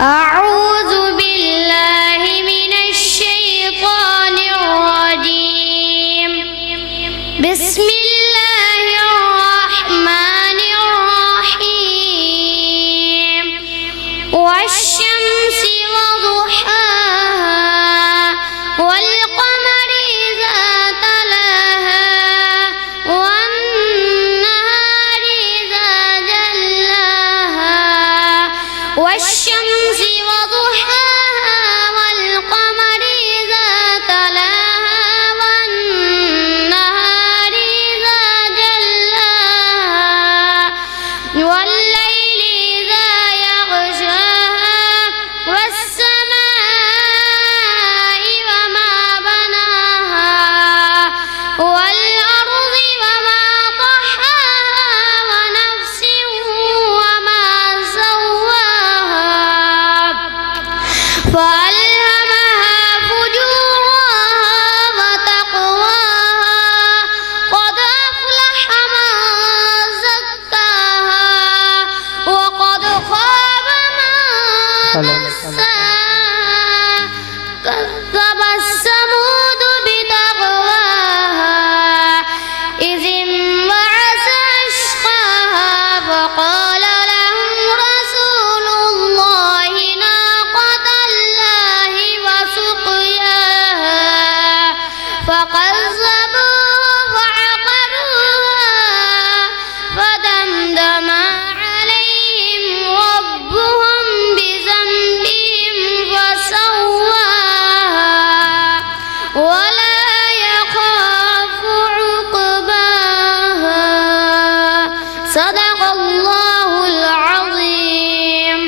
أعوذ بالله من الشيطان الرجيم. بسم الله الرحمن الرحيم. والشمس وضحاها والقمر إذا تلاها والنهار إذا جلاها والشمس وضحاها والقمر إذا تلاها والنهار إذا جلاها والليل إذا يغشاها والسماء وما بناها والأرض وما طحاها ونفس وما سواها فألهمها فجورها وتقواها قد أفلح من زكاها وقد خاب من دساها كذبت ثمود بطغواها إذ انبعث أشقاها فقال لهم رسول الله ناقة الله وسقياها فكذبوه فعقروها فدمدم عليهم ربهم بذنبهم فسواها ولا يخاف عقباها. صدق الله العظيم.